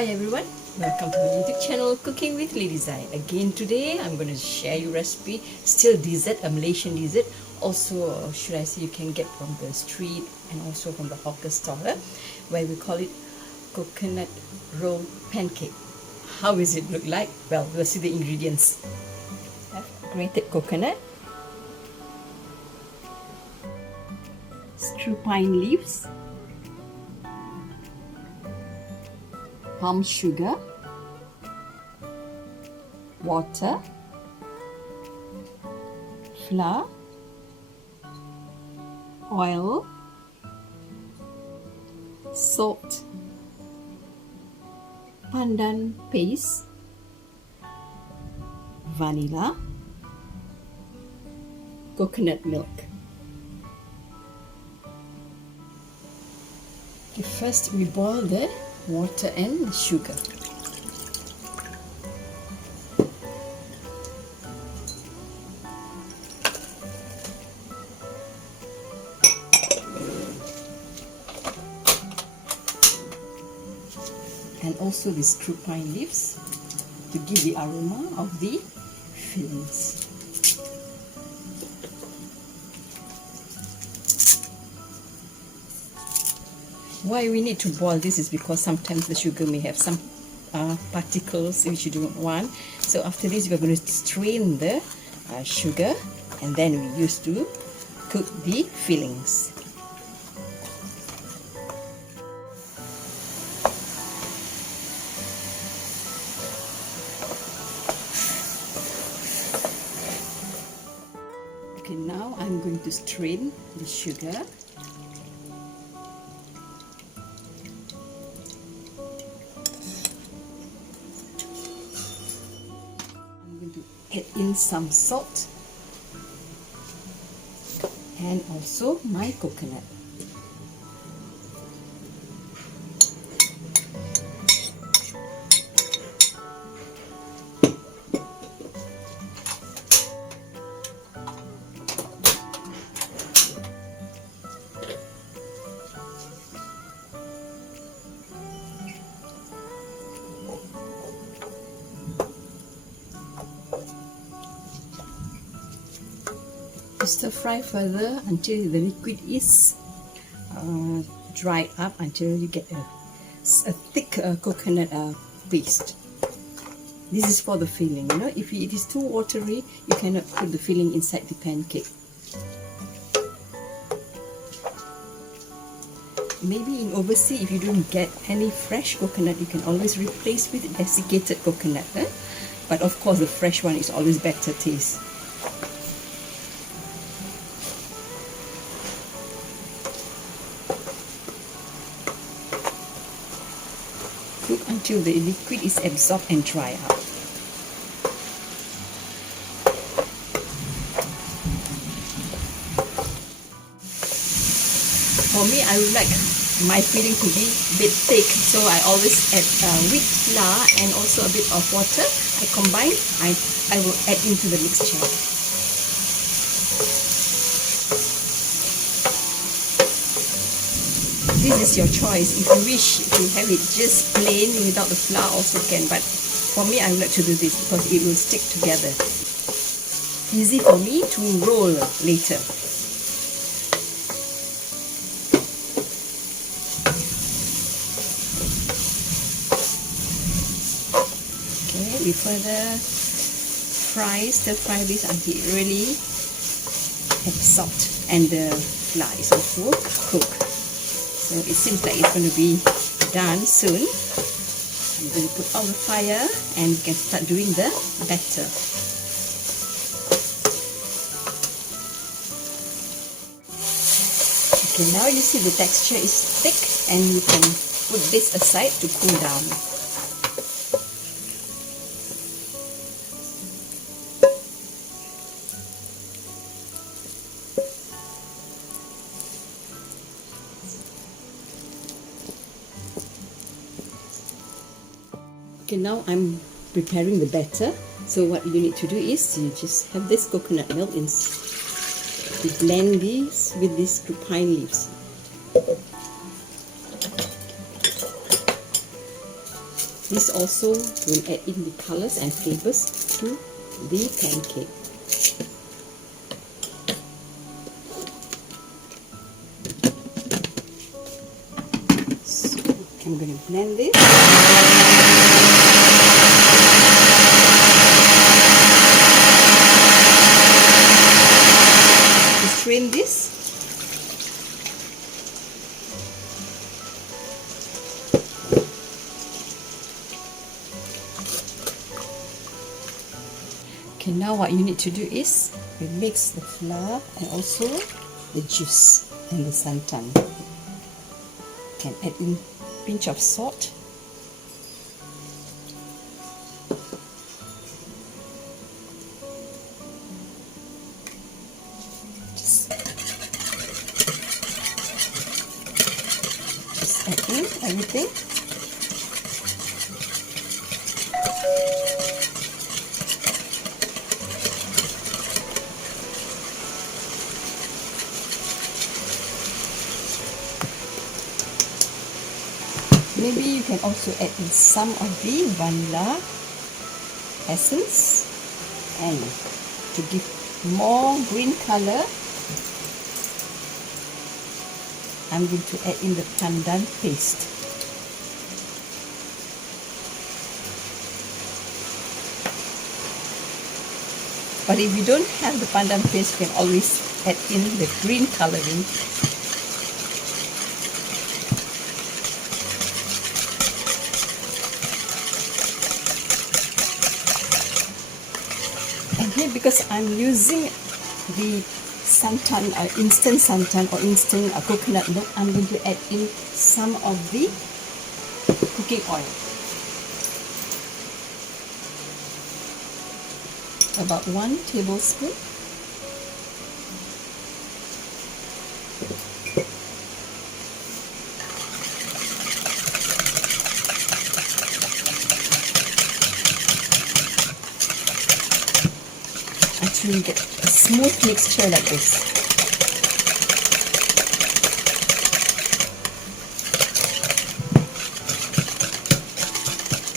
Hi everyone, welcome to my YouTube channel Cooking with Lady Zai. Again today I'm going to share you recipe, still dessert, a Malaysian dessert. Also, should I say, you can get from the street and also from the hawker stall, where we call it coconut roll pancake. How does it look like? Well, we'll see the ingredients. I have grated coconut, stewed pine leaves, palm sugar, water, flour, oil, salt, pandan paste, vanilla, coconut milk. Okay, first we boil the water and sugar. And also the stewed pine leaves to give the aroma of the fillings. Why we need to boil this is because sometimes the sugar may have some particles which you don't want. So after this we are going to strain the sugar, and then we use to cook the fillings. Okay, now I'm going to strain the sugar. Add in some salt and also my coconut. Stir fry further until the liquid is dried up, until you get a thick coconut paste. This is for the filling. You know, if it is too watery, you cannot put the filling inside the pancake. Maybe in overseas, if you don't get any fresh coconut, you can always replace with desiccated coconut. But of course, the fresh one is always better taste. Cook until the liquid is absorbed and dry out. For me, I would like my filling to be a bit thick, so I always add wheat flour and also a bit of water. I combine, I will add into the mixture. This is your choice. If you wish to have it just plain without the flour, also can, but for me I would like to do this because it will stick together. Easy for me to roll later. Okay, we further stir fry this until it really absorbed and the flour is also cooked. So it seems like it's going to be done soon. I'm going to put on the fire and we can start doing the batter. Okay, now you see the texture is thick, and you can put this aside to cool down. Okay, now I'm preparing the batter. So what you need to do is you just have this coconut milk in. You blend this with these stewed pine leaves. This also will add in the colors and flavors to the pancake. So I'm going to blend this. To strain this. Okay, now what you need to do is you mix the flour and also the juice and the santan. You can add in a pinch of salt. Just add in everything. Maybe you can also add in some of the vanilla essence, and to give more green color, I'm going to add in the pandan paste. But if you don't have the pandan paste, you can always add in the green coloring. And here, because I'm using the santan, instant santan or instant coconut milk, I'm going to add in some of the cooking oil. About 1 tablespoon. Until you get a smooth mixture like this.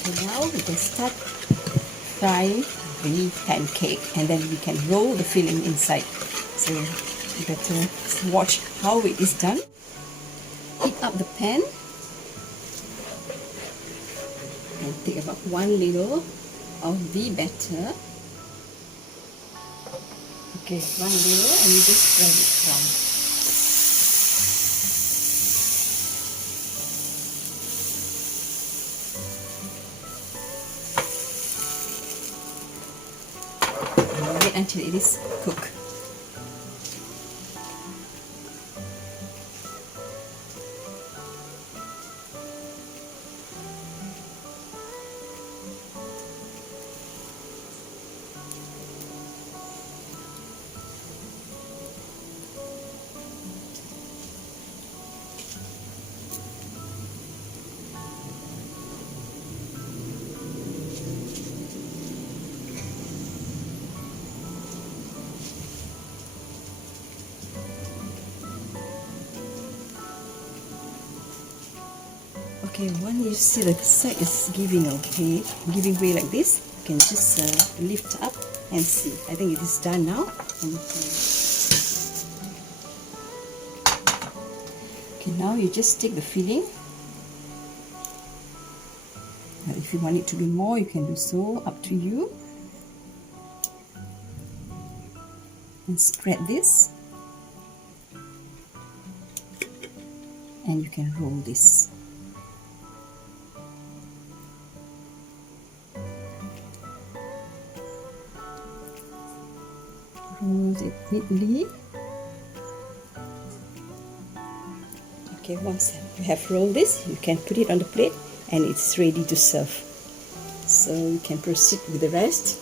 So now we can start frying the pancake, and then we can roll the filling inside. So you better watch how it is done. Heat up the pan and take about 1 little of the batter. Okay, 1 little, and you just spread it around. And wait until it is cooked. Okay, when you see the side is giving way like this, you can just lift up and see. I think it is done now. Okay, now you just take the filling. If you want it to be more, you can do so, up to you. And spread this. And you can roll this. Roll it neatly. Okay, once you have rolled this, you can put it on the plate and it's ready to serve. So you can proceed with the rest.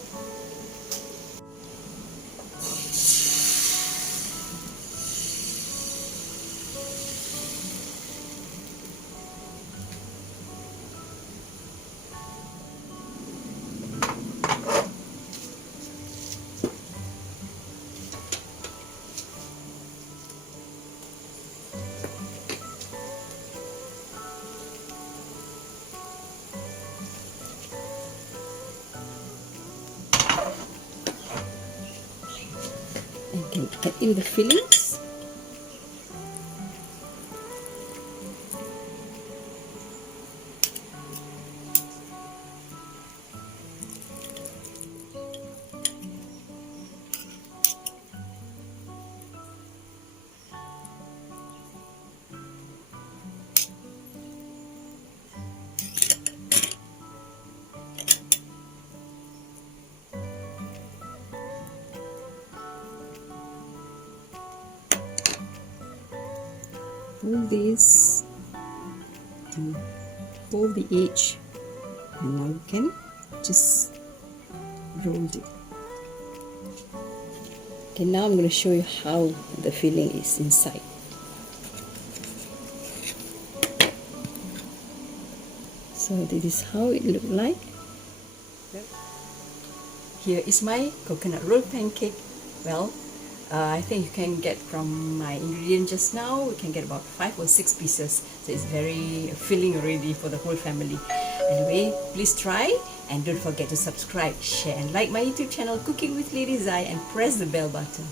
can add in the fillings. Pull this and pull the edge, and now you can just roll it. Okay, now I'm going to show you how the filling is inside. So this is how it look like. Here is my coconut roll pancake. Well, I think you can get from my ingredient just now, you can get about 5 or 6 pieces. So it's very filling already for the whole family. Anyway, please try and don't forget to subscribe, share and like my YouTube channel Cooking with Lady Zai and press the bell button.